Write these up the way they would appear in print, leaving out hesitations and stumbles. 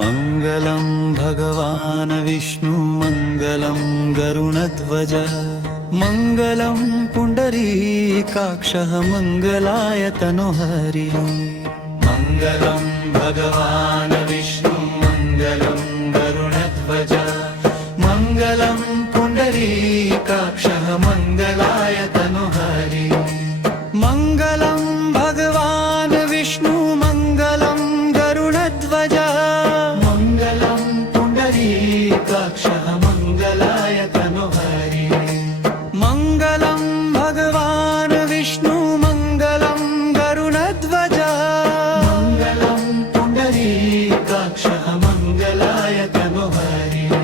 मङ्गलं भगवान् विष्णु मङ्गलं गरुणध्वज मङ्गलं पुण्डरीकाक्षः मङ्गलाय तनोहरिः मङ्गलं भगवान् विष्णु मङ्गलं गरुणध्वज मङ्गलं पुण्डरीकाक्षः मङ्गलाय तनोहरिः मङ्गलं भगवान् विष्णु मङ्गलं गरुणध्वज मङ्गलं पुण्डरीकाक्षः मङ्गलाय तनोहरिः मङ्गलं भगवान् विष्णु मङ्गलं गरुणध्वज मङ्गलं पुण्डरीकाक्षः मङ्गलाय तनोहरिः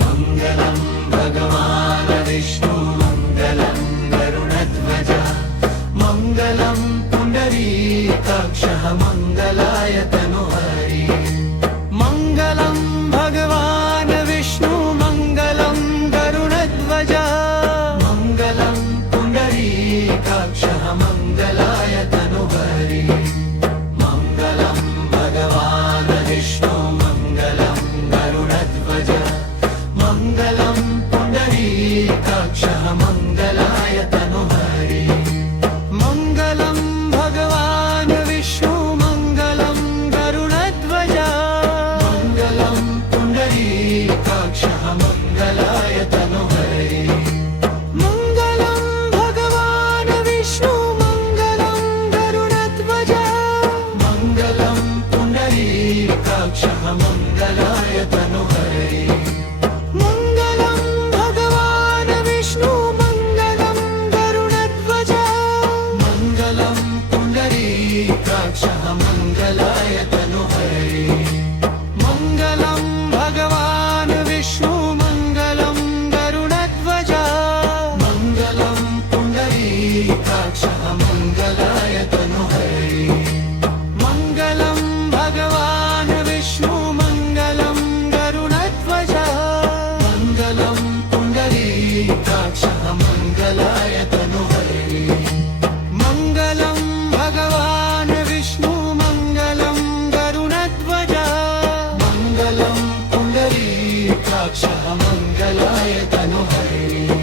मङ्गलं भगवान् विष्णु मङ्गलं गरुणध्वज मङ्गलं पुण्डरीकाक्षः मङ्गलाय तनोहरिः मङ्गलं भगवान् विष्णु मङ्गलं गरुणध्वज मङ्गलं पुण्डरीकाक्षः मङ्गलाय तनोहरिः मङ्गलं भगवान् विष्णु मङ्गलं गरुणध्वज मङ्गलं पुण्डरीकाक्षः मङ्गलाय तनोहरिः मङ्गलं भगवान् विष्णु मङ्गलं गरुणध्वज मङ्गलं पुण्डरीकाक्षः मङ्गलाय तनोहरिः मङ्गलं भगवान् विष्णु मङ्गलं गरुणध्वज मङ्गलं पुण्डरीकाक्षः मङ्गलाय तनोहरिः मङ्गलं भगवान् विष्णु मङ्गलं गरुणध्वज मङ्गलं पुण्डरीकाक्षः मङ्गलाय तनोहरिः मङ्गलं भगवान् विष्णु मङ्गलं गरुणध्वज मङ्गलं पुण्डरीकाक्षः मङ्गलाय तनोहरिः मङ्गलं भगवान् विष्णु मङ्गलं गरुणध्वज मङ्गलं पुण्डरीकाक्षः मङ्गलाय तनोहरिः मङ्गलं भगवान् विष्णु मङ्गलं गरुणध्वज मङ्गलं पुण्डरीकाक्षः मङ्गलाय तनोहरिः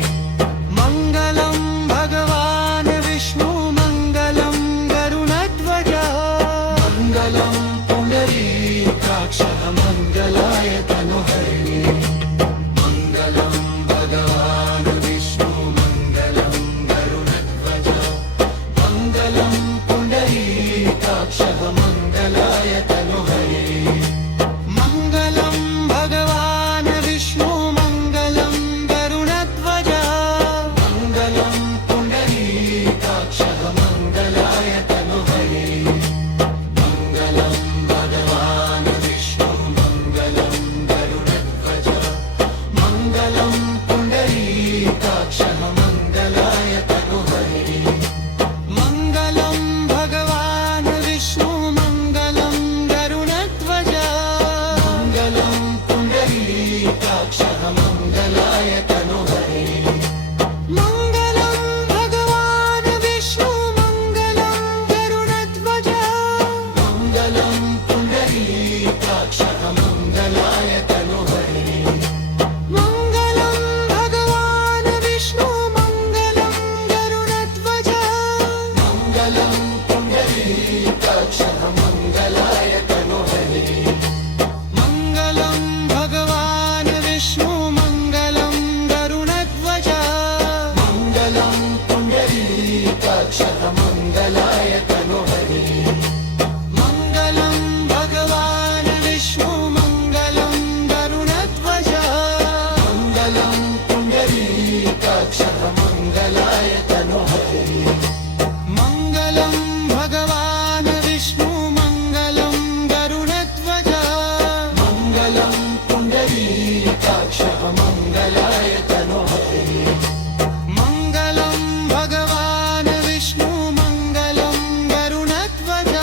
मङ्गलं भगवान् विष्णु मङ्गलं गरुणध्वज मङ्गलं पुण्डरीकाक्षः मङ्गलाय तनोहरिः मङ्गलं भगवान् विष्णु मङ्गलं गरुणध्वज मङ्गलं पुण्डरीकाक्षः मङ्गलाय तनोहरिः मङ्गलं भगवान् विष्णु मङ्गलं गरुणध्वज मङ्गलं पुण्डरीकाक्षः मङ्गलाय तनोहरिः मङ्गलं भगवान् विष्णु मङ्गलं गरुणध्वज मङ्गलं पुण्डरीकाक्षः मङ्गलाय तनोहरिः मङ्गलं भगवान् विष्णु मङ्गलं गरुणध्वज मङ्गलं पुण्डरीकाक्षः मङ्गलाय तनोहरिः मङ्गलं भगवान् विष्णु मङ्गलं गरुणध्वज मङ्गलं पुण्डरीकाक्षः मङ्गलाय तनोहरिः मङ्गलं भगवान् विष्णु मङ्गलं गरुणध्वज मङ्गलं पुण्डरीकाक्षः मङ्गलाय तनोहरिः मङ्गलं भगवान् विष्णु मङ्गलं गरुणध्वज मङ्गलं पुण्डरीकाक्षः मङ्गलाय तनोहरिः मङ्गलं भगवान् विष्णु मङ्गलं गरुणध्वज मङ्गलं पुण्डरीकाक्षः मङ्गलाय तनोहरिः मङ्गलं भगवान् विष्णु मङ्गलं गरुणध्वज मङ्गलं पुण्डरीकाक्षः मङ्गलाय तनोहरिः मङ्गलं भगवान् विष्णु मङ्गलं गरुणध्वज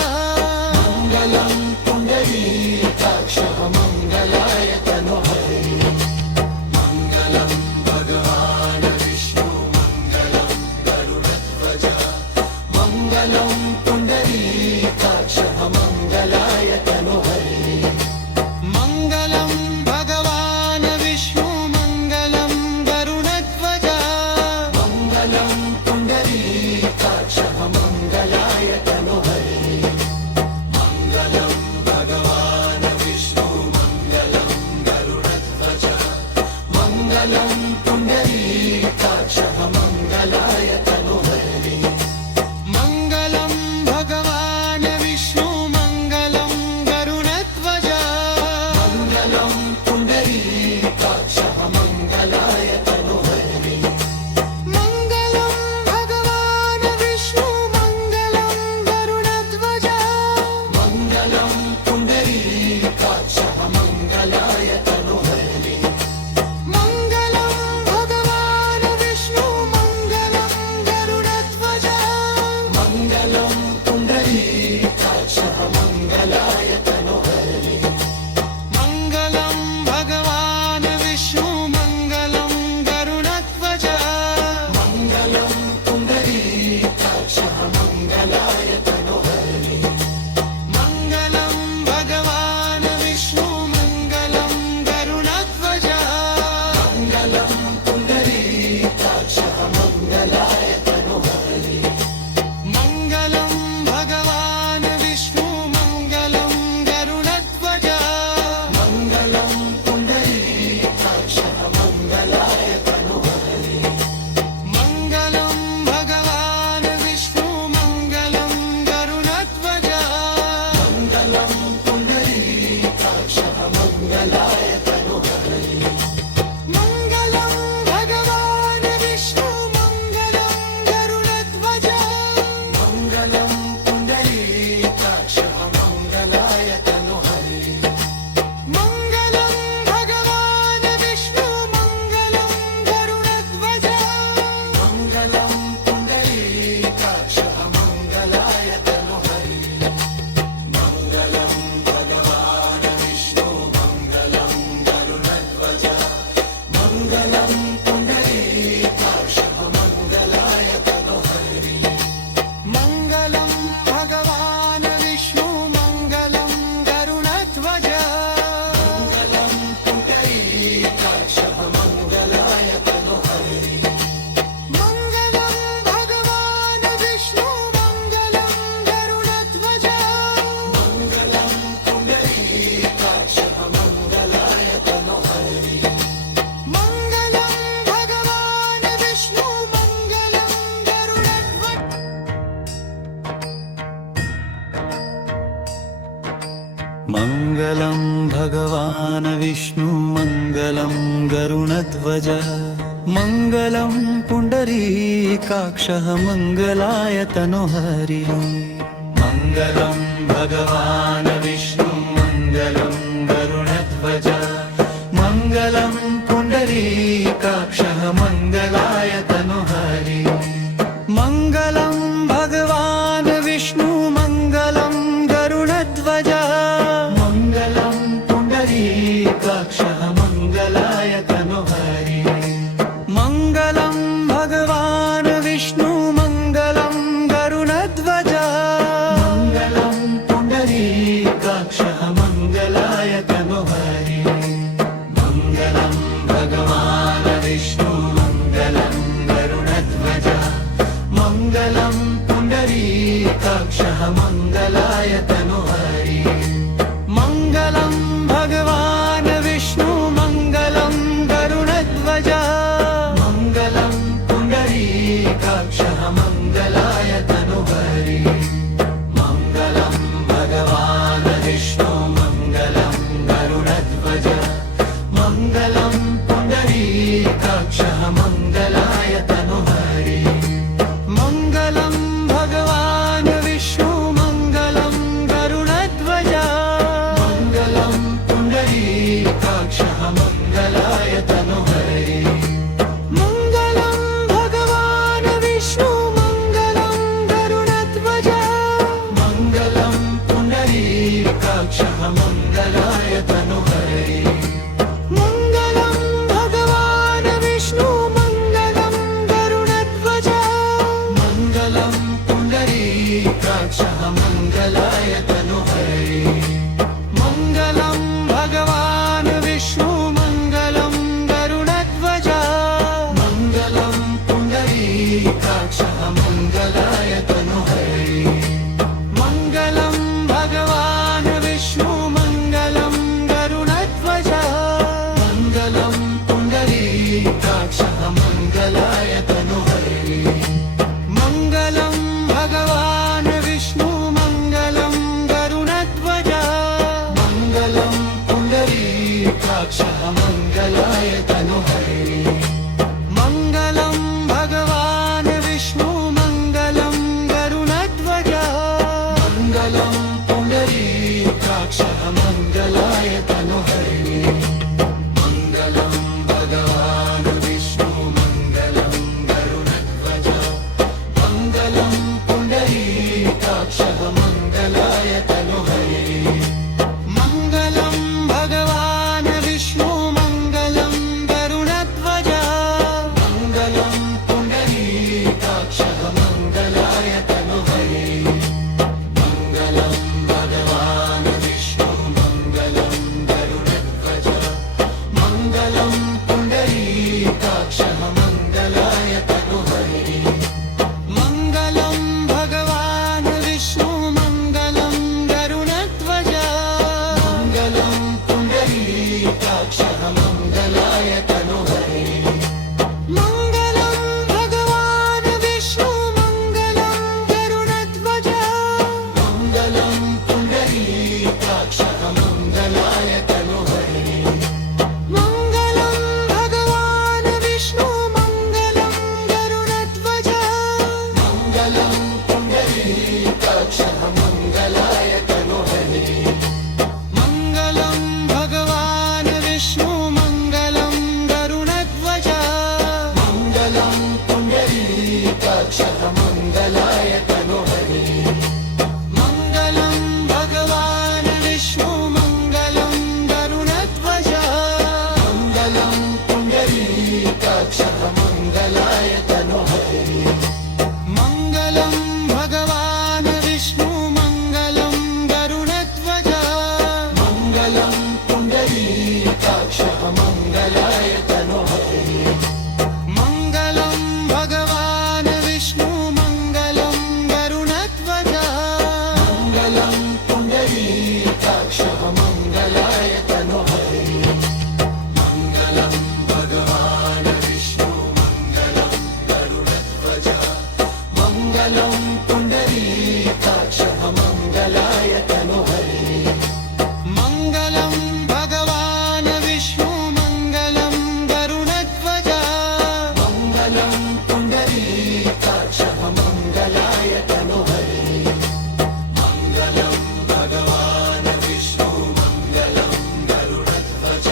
मङ्गलं पुण्डरीकाक्षः मङ्गलाय तनोहरिः मङ्गलं भगवान् विष्णु मङ्गलं गरुडध्वज मङ्गलं पुण्डरीकाक्षः मङ्गलाय तनोहरिः मङ्गलं पुण्डरीकाक्षः मङ्गलाय तनोहरि मङ्गलं भगवान् विष्णु मङ्गलं गरुडध्वज मङ्गलं पुण्डरीकाक्षः मङ्गलाय तनोहरि मङ्गलं भगवान् विष्णु मङ्गलं गरुडध्वज मङ्गलं पुण्डरीकाक्षः मङ्गलाय तनोहरि मङ्गलं भगवान् विष्णु मङ्गलं गरुडध्वज मङ्गलं पुण्डरीकाक्षः मङ्गलाय तनोहरि मङ्गलं भगवान् विष्णु मङ्गलं गरुडध्वज मङ्गलं पुण्डरीकाक्षः मङ्गलाय तनोहरि मङ्गलं भगवान् विष्णु मङ्गलं गरुडध्वज मङ्गलं पुण्डरीकाक्षः मङ्गलाय तनोहरि मङ्गलं भगवान् विष्णु मङ्गलं गरुडध्वज मङ्गलं पुण्डरीकाक्षः मङ्गलाय तनोहरि मङ्गलं भगवान् विष्णु मङ्गलं गरुडध्वज मङ्गलं पुण्डरीकाक्षः मङ्गलाय तनोहरि मङ्गलं भगवान् विष्णु मङ्गलं गरुडध्वज मङ्गलं पुण्डरीकाक्षः मङ्गलाय तनोहरि मङ्गलं भगवान् विष्णु मङ्गलं गरुडध्वज मङ्गलं पुण्डरीकाक्षः मङ्गलाय तनोहरि मङ्गलं भगवान् विष्णु मङ्गलं मङ्गलं भगवान् विष्णु मङ्गलं गरुडध्वज मङ्गलं पुण्डरीकाक्षः मङ्गलाय तनोहरि मङ्गलं भगवान् विष्णु मङ्गलं गरुडध्वज मङ्गलं पुण्डरीकाक्षः मङ्गलाय तनोहरि मङ्गलं भगवान् विष्णु मङ्गलं गरुडध्वज मङ्गलं पुण्डरीकाक्षः मङ्गलाय तनोहरि मङ्गलं भगवान् विष्णु मङ्गलं गरुडध्वज मङ्गलं पुण्डरीकाक्षः मङ्गलाय तनोहरि मङ्गलं भगवान् विष्णु मङ्गलं गरुडध्वज मङ्गलं पुण्डरीकाक्षः मङ्गलाय तनोहरि मङ्गलं भगवान् विष्णु मङ्गलं गरुडध्वज मङ्गलं पुण्डरीकाक्षः मङ्गलाय तनोहरि मङ्गलं भगवान् विष्णु मङ्गलं गरुडध्वज मङ्गलं पुण्डरीकाक्षः मङ्गलाय तनोहरि मङ्गलं भगवान् विष्णु मङ्गलं गरुडध्वज मङ्गलं पुण्डरीकाक्षः मङ्गलाय तनोहरि मङ्गलं भगवान् विष्णु मङ्गलं गरुडध्वज मङ्गलं पुण्डरीकाक्षः मङ्गलाय तनोहरि मङ्गलं भगवान् विष्णु मङ्गलं गरुडध्वज मङ्गलं पुण्डरीकाक्षः मङ्गलाय तनोहरि मङ्गलं भगवान् विष्णु मङ्गलं गरुडध्वज मङ्गलं पुण्डरीकाक्षः मङ्गलाय तनोहरि मङ्गलं भगवान् विष्णु मङ्गलं गरुडध्वज मङ्गलं पुण्डरीकाक्षः मङ्गलाय तनोहरि मङ्गलं भगवान् विष्णु मङ्गलं गरुडध्वज पुण्डरीकाक्षः मङ्गलाय तनोहरि मङ्गलं भगवान् विष्णु मङ्गलं गरुडध्वज मङ्गलं पुण्डरीकाक्षः मङ्गलाय तनोहरि मङ्गलं भगवान् विष्णु मङ्गलं गरुडध्वज मङ्गलं पुण्डरीकाक्षः मङ्गलाय तनोहरि मङ्गलं भगवान् विष्णु मङ्गलं गरुडध्वज मङ्गलं पुण्डरीकाक्षः मङ्गलाय तनोहरि मङ्गलं भगवान् विष्णु मङ्गलं गरुडध्वज मङ्गलं पुण्डरीकाक्षः मङ्गलाय तनोहरि मङ्गलं भगवान् विष्णु मङ्गलं गरुडध्वज मङ्गलं पुण्डरीकाक्षः मङ्गलाय तनोहरि मङ्गलं भगवान् विष्णु मङ्गलं गरुडध्वज मङ्गलं पुण्डरीकाक्षः मङ्गलाय तनोहरि मङ्गलं भगवान् विष्णु मङ्गलं गरुडध्वज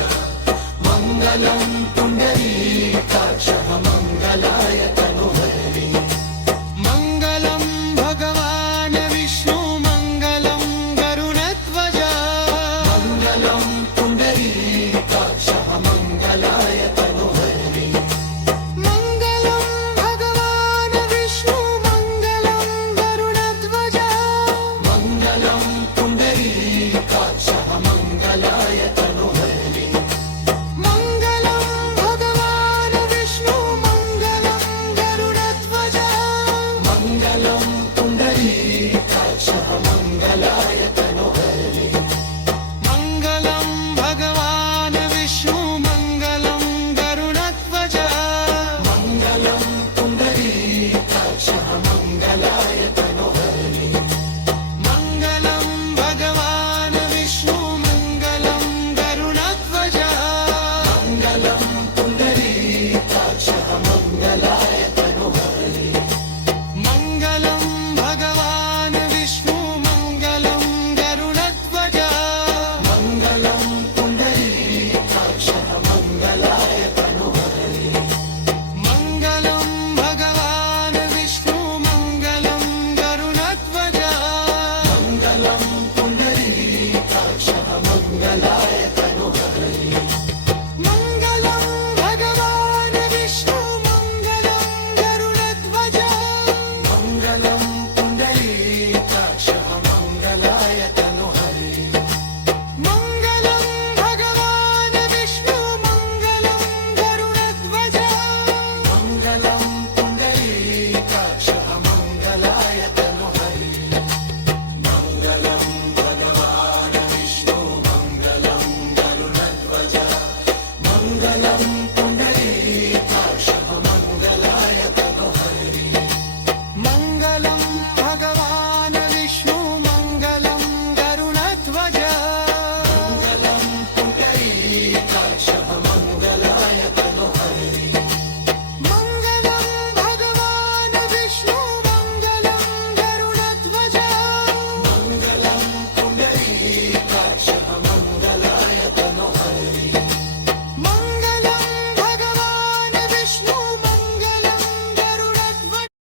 मङ्गलं पुण्डरीकाक्षः मङ्गलाय तनोहरि मङ्गलं भगवान् विष्णु मङ्गलं गरुडध्वज मङ्गलं पुण्डरीकाक्षः मङ्गलाय तनोहरि मङ्गलं भगवान् विष्णु मङ्गलं गरुडध्वज मङ्गलं पुण्डरीकाक्षः मङ्गलाय तनोहरि मङ्गलं भगवान् विष्णु मङ्गलं गरुडध्वज मङ्गलं पुण्डरीकाक्षः मङ्गलाय तनोहरि मङ्गलं भगवान् विष्णु मङ्गलं गरुडध्वज मङ्गलं पुण्डरीकाक्षः मङ्गलाय